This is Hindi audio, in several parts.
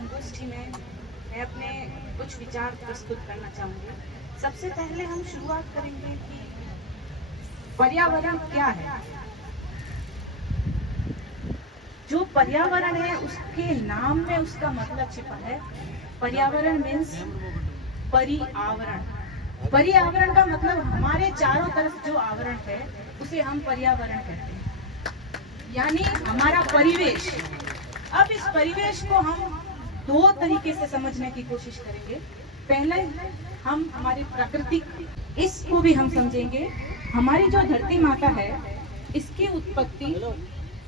संगोष्ठी में मैं अपने कुछ विचार प्रस्तुत करना चाहूंगी। सबसे पहले हम शुरुआत करेंगे कि पर्यावरण क्या है। जो पर्यावरण है उसके नाम में उसका मतलब छिपा है। पर्यावरण मीन्स परिआवरण। पर्यावरण का मतलब हमारे चारों तरफ जो आवरण है उसे हम पर्यावरण कहते हैं, यानी हमारा परिवेश। अब इस परिवेश को हम दो तरीके से समझने की कोशिश करेंगे। पहले हम हमारी प्राकृतिक, इसको भी हम समझेंगे। हमारी जो धरती माता है इसकी उत्पत्ति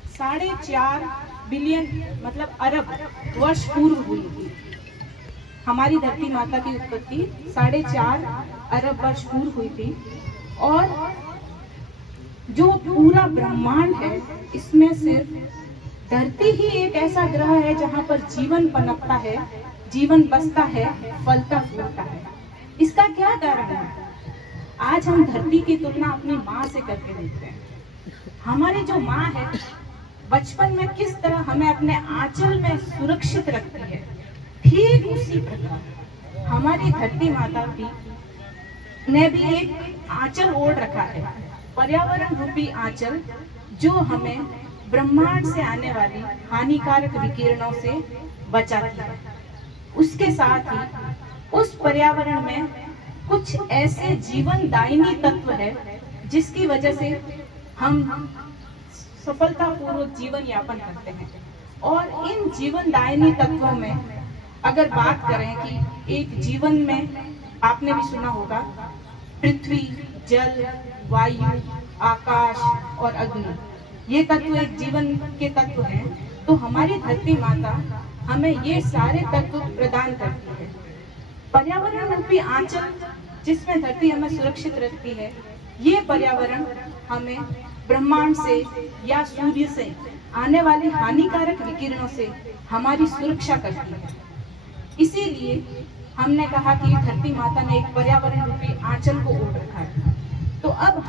4.5 बिलियन मतलब अरब वर्ष पूर्व हुई थी। हमारी धरती माता की उत्पत्ति 4.5 अरब वर्ष पूर्व हुई थी। और जो पूरा ब्रह्मांड है इसमें सिर्फ धरती ही एक ऐसा ग्रह है जहां पर जीवन पनपता है, जीवन बसता है, फलता फूलता है। इसका क्या कारण है? आज हम धरती की तुलना अपनी माँ से करके देखते हैं। हमारी जो माँ है बचपन में किस तरह हमें अपने आंचल में सुरक्षित रखती है, ठीक उसी प्रकार हमारी धरती माता ने भी एक आंचल ओढ़ रखा है, पर्यावरण रूपी आंचल, जो हमें ब्रह्मांड से आने वाली हानिकारक विकिरणों से बचाती है। उसके साथ ही उस पर्यावरण में कुछ ऐसे जीवनदायिनी तत्व है जिसकी वजह से हम सफलतापूर्वक जीवन यापन करते हैं। और इन जीवनदायिनी तत्वों में अगर बात करें कि एक जीवन में आपने भी सुना होगा, पृथ्वी, जल, वायु, आकाश और अग्नि, ये तत्व एक जीवन के तत्व हैं। तो हमारी धरती माता हमें ये सारे तत्व प्रदान करती है। पर्यावरण रूपी आंचल जिसमें धरती हमें सुरक्षित रखती है, ये पर्यावरण हमें ब्रह्मांड से या सूर्य से आने वाली हानिकारक विकिरणों से हमारी सुरक्षा करती है। इसीलिए हमने कहा कि धरती माता ने एक पर्यावरण रूपी आंचल को ओढ़ रखा है। तो अब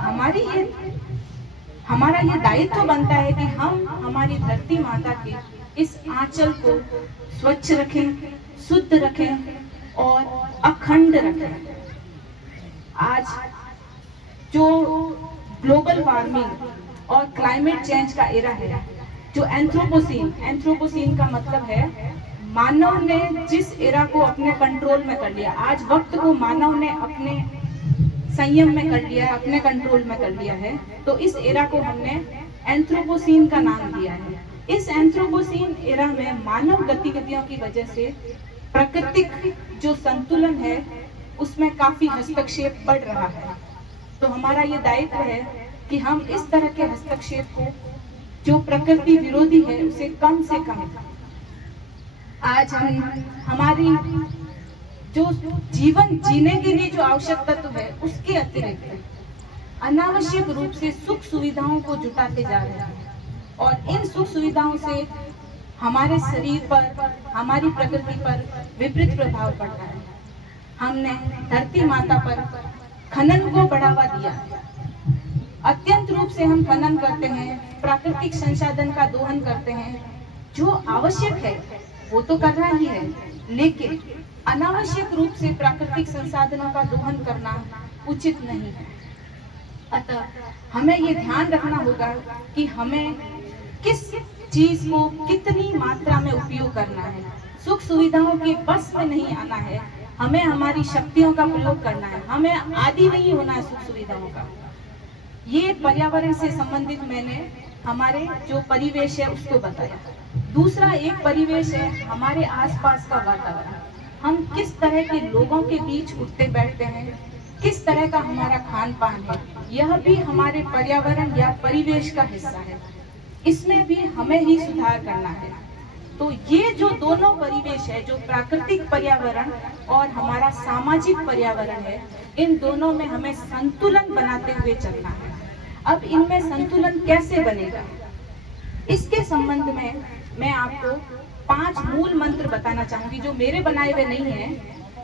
हमारा ये दायित्व बनता है कि हम हमारी धरती माता के इस आंचल को स्वच्छ रखें, शुद्ध रखें और अखंड रखें। आज जो ग्लोबल वार्मिंग और क्लाइमेट चेंज का एरा है, जो एंथ्रोपोसीन का मतलब है मानव ने जिस एरा को अपने कंट्रोल में कर लिया, आज वक्त को मानव ने अपने संयम में कर लिया है, अपने कंट्रोल में कर लिया है। तो इस एरा को हमने एंथ्रोपोसीन का नाम दिया है। इस एंथ्रोपोसीन एरा में मानव गतिविधियों की वजह से प्राकृतिक जो संतुलन है उसमें काफी हस्तक्षेप बढ़ रहा है। तो हमारा ये दायित्व है कि हम इस तरह के हस्तक्षेप को, जो प्रकृति विरोधी है, उसे कम से कम, आज हम हमारी जो जीवन जीने के लिए जो आवश्यक तत्व है उसके अतिरिक्त अनावश्यक रूप से सुख सुविधाओं को जुटाते जा रहे हैं। और इन सुख सुविधाओं से हमारे शरीर पर, हमारी प्रकृति पर विपरीत प्रभाव पड़ रहा है। हमने धरती माता पर खनन को बढ़ावा दिया। अत्यंत रूप से हम खनन करते हैं, प्राकृतिक संसाधन का दोहन करते हैं। जो आवश्यक है वो तो कर रहा ही है, लेकिन अनावश्यक रूप से प्राकृतिक संसाधनों का दोहन करना उचित नहीं है। अतः हमें ये ध्यान रखना होगा कि हमें किस चीज को कितनी मात्रा में उपयोग करना है। सुख सुविधाओं के बस में नहीं आना है, हमें हमारी शक्तियों का प्रयोग करना है, हमें आदी नहीं होना है सुख सुविधाओं का। ये पर्यावरण से संबंधित मैंने हमारे जो परिवेश है उसको बताया। दूसरा एक परिवेश है हमारे आसपास का वातावरण। हम किस तरह के लोगों के बीच उठते बैठते हैं, किस तरह का हमारा खान पान है, यह भी हमारे पर्यावरण या परिवेश का हिस्सा है। इसमें भी हमें ही सुधार करना है। तो ये जो दोनों परिवेश है, जो प्राकृतिक पर्यावरण और हमारा सामाजिक पर्यावरण है, इन दोनों में हमें संतुलन बनाते हुए चलना है। अब इनमें संतुलन कैसे बनेगा, इसके संबंध में मैं आपको 5 मूल मंत्र बताना चाहूंगी, जो मेरे बनाए हुए नहीं है,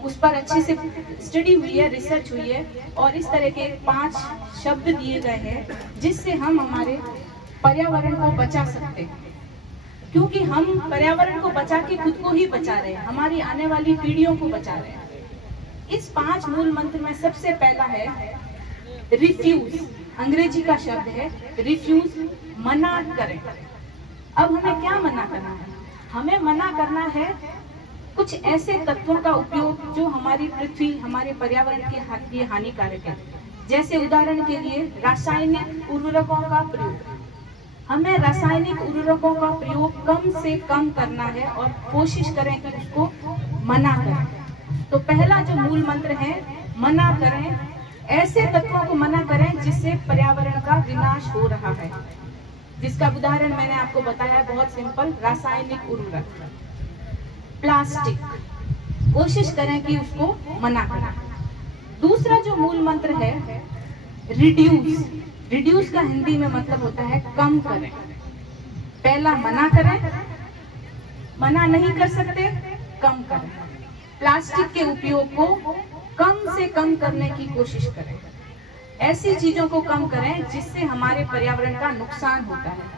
उस पर अच्छे से स्टडी हुई है, रिसर्च हुई है, और इस तरह के 5 शब्द दिए गए हैं जिससे हम हमारे पर्यावरण को बचा सकते हैं। क्योंकि हम पर्यावरण को बचा के खुद को ही बचा रहे हैं, हमारी आने वाली पीढ़ियों को बचा रहे हैं। इस 5 मूल मंत्र में सबसे पहला है रिफ्यूज। अंग्रेजी का शब्द है रिफ्यूज, मना करें। अब हमें क्या मना करना है? हमें मना करना है कुछ ऐसे तत्वों का उपयोग जो हमारी पृथ्वी, हमारे पर्यावरण के लिए हानिकारक है। जैसे उदाहरण के लिए रासायनिक उर्वरकों का प्रयोग। हमें रासायनिक उर्वरकों का प्रयोग कम से कम करना है और कोशिश करें कि उसको मना करें। तो पहला जो मूल मंत्र है, मना करें। ऐसे तत्वों को मना करें जिससे पर्यावरण का विनाश हो रहा है, जिसका उदाहरण मैंने आपको बताया है, बहुत सिंपल, रासायनिक उर्वरक। प्लास्टिक, कोशिश करें कि उसको मना करें। दूसरा जो मूल मंत्र है रिड्यूस। रिड्यूस का हिंदी में मतलब होता है कम करें। पहला मना करें, मना नहीं कर सकते, कम करें। प्लास्टिक के उपयोग को कम से कम करने की कोशिश करें। ऐसी चीजों को कम करें जिससे हमारे पर्यावरण का नुकसान होता है।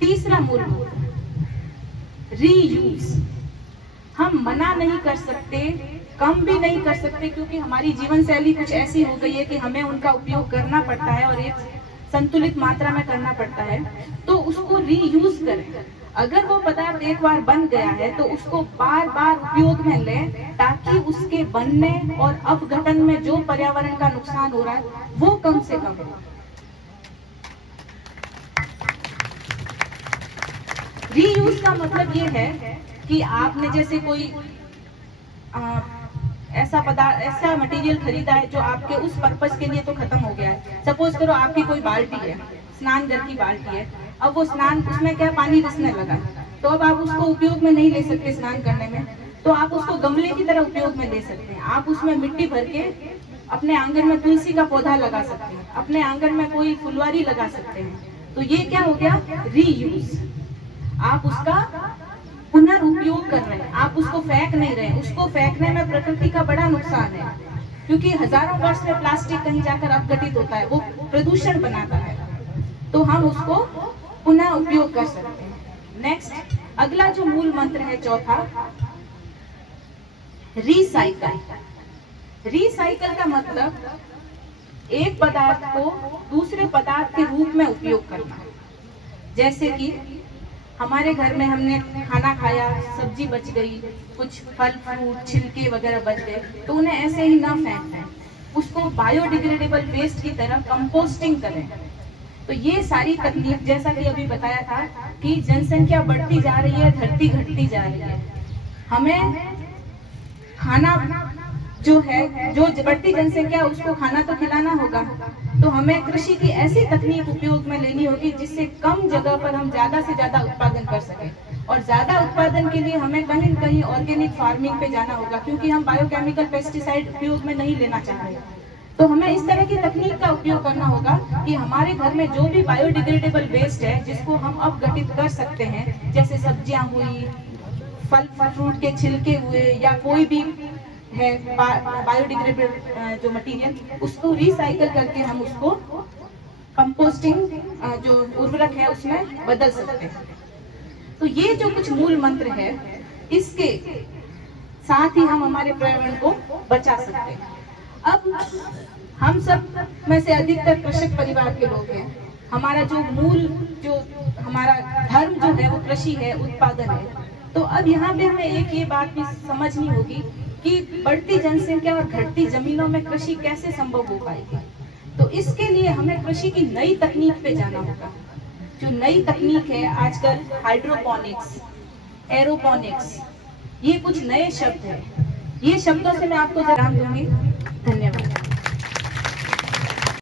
तीसरा मूल मंत्र रीयूज। हम मना नहीं कर सकते, कम भी नहीं कर सकते, क्योंकि हमारी जीवन शैली कुछ ऐसी हो गई है कि हमें उनका उपयोग करना पड़ता है और एक संतुलित मात्रा में करना पड़ता है। तो उसको रीयूज करें। अगर वो पदार्थ एक बार बन गया है तो उसको बार बार उपयोग में लें, ताकि उसके बनने और अपघटन में जो पर्यावरण का नुकसान हो रहा है वो कम से कम हो। रीयूज का मतलब ये है कि आपने जैसे कोई ऐसा पदार्थ, ऐसा मटेरियल खरीदा है जो आपके उस पर्पस के लिए तो खत्म हो गया है। सपोज करो आपकी कोई बाल्टी है, स्नान घर की बाल्टी है, अब वो स्नान, उसमें क्या पानी रिसने लगा, तो अब आप उसको उपयोग में नहीं ले सकते स्नान करने में, तो आप उसको गमले की तरह उपयोग में ले सकते हैं। आप उसमें मिट्टी भर के अपने आंगन में तुलसी का पौधा लगा सकते हैं, अपने आंगन में कोई फुलवारी लगा सकते हैं। तो ये क्या हो गया? रीयूज। आप उसका पुनर्उपयोग कर रहे हैं, आप उसको फेंक नहीं रहे। उसको फेंकने में प्रकृति का बड़ा नुकसान है, क्योंकि हजारों वर्ष में प्लास्टिक कहीं जाकर अपघटित होता है, वो प्रदूषण बनाता है। तो हम उसको पुनः उपयोग कर सकते हैं। नेक्स्ट, अगला जो मूल मंत्र है चौथा, रिसाइकल। रिसाइकल का मतलब एक पदार्थ को दूसरे पदार्थ के रूप में उपयोग करना। जैसे कि हमारे घर में हमने खाना खाया, सब्जी बच गई, कुछ फल फ्रूट छिलके वगैरह बच गए, तो उन्हें ऐसे ही ना फेंकें, उसको बायोडिग्रेडेबल वेस्ट की तरह कंपोस्टिंग करें। तो ये सारी तकनीक, जैसा कि अभी बताया था कि जनसंख्या बढ़ती जा रही है, धरती घटती जा रही है, हमें खाना जो है, जो बढ़ती जनसंख्या उसको खाना तो खिलाना होगा। तो हमें कृषि की ऐसी तकनीक उपयोग में लेनी होगी जिससे कम जगह पर हम ज्यादा से ज्यादा उत्पादन कर सकें। और ज्यादा उत्पादन के लिए हमें कहीं न कहीं ऑर्गेनिक फार्मिंग पे जाना होगा, क्योंकि हम बायोकेमिकल पेस्टिसाइड उपयोग में नहीं लेना चाह रहे। तो हमें इस तरह की तकनीक का उपयोग करना होगा कि हमारे घर में जो भी बायोडिग्रेडेबल वेस्ट है जिसको हम अपघटित कर सकते हैं, जैसे सब्जियां हुई, फल फ्रूट के छिलके हुए, या कोई भी है बायोडिग्रेडेबल जो मटेरियल, उसको रिसाइकल करके हम उसको कंपोस्टिंग जो उर्वरक है उसमें बदल सकते हैं। तो ये जो कुछ मूल मंत्र है, इसके साथ ही हम हमारे पर्यावरण को बचा सकते हैं। अब हम सब में से अधिकतर कृषक परिवार के लोग हैं। हमारा जो हमारा धर्म जो है वो कृषि है, उत्पादन है। तो अब यहाँ पे हमें एक ये बात भी समझनी होगी कि बढ़ती जनसंख्या और घटती जमीनों में कृषि कैसे संभव हो पाएगी। तो इसके लिए हमें कृषि की नई तकनीक पे जाना होगा। जो नई तकनीक है आजकल, हाइड्रोपोनिक्स, एरोपोनिक्स, ये कुछ नए शब्द हैं। ये शब्दों से मैं आपको जवाब दूंगी। धन्यवाद।